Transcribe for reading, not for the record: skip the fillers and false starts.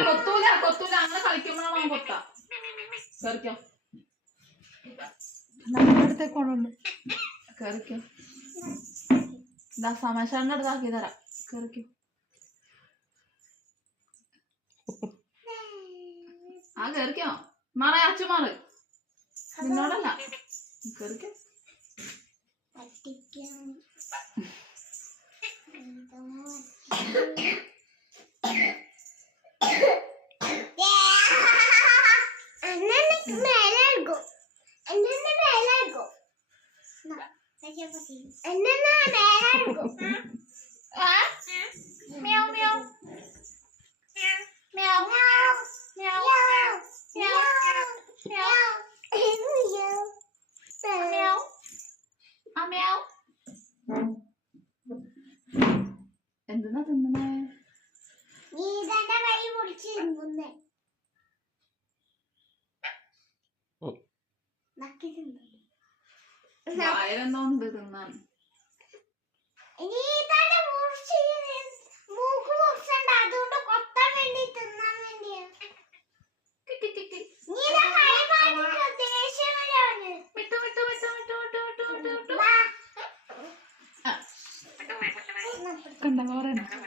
കൊത്തൂല കൊത്തൂല അങ്ങനെ കളിക്കുമ്പോഴാണ് കൊത്ത കേറിക്കോ നമ്മുടെ അടുത്തേക്ക് കൊണ്ടുണ്ട് കേറിക്കോ ഇതാ സമശാന്റെ അടുത്താക്കി തരാം കേറിക്കോ ആ കേറിക്കോ മാറേ അച്ചു മാറ് നിന്നോടല്ല കേറിക്കോ എന്തെന്നാ തിന്നണേ വായിലെന്തോ ഉണ്ട് തിന്നാൻ കണ്ട പറയണ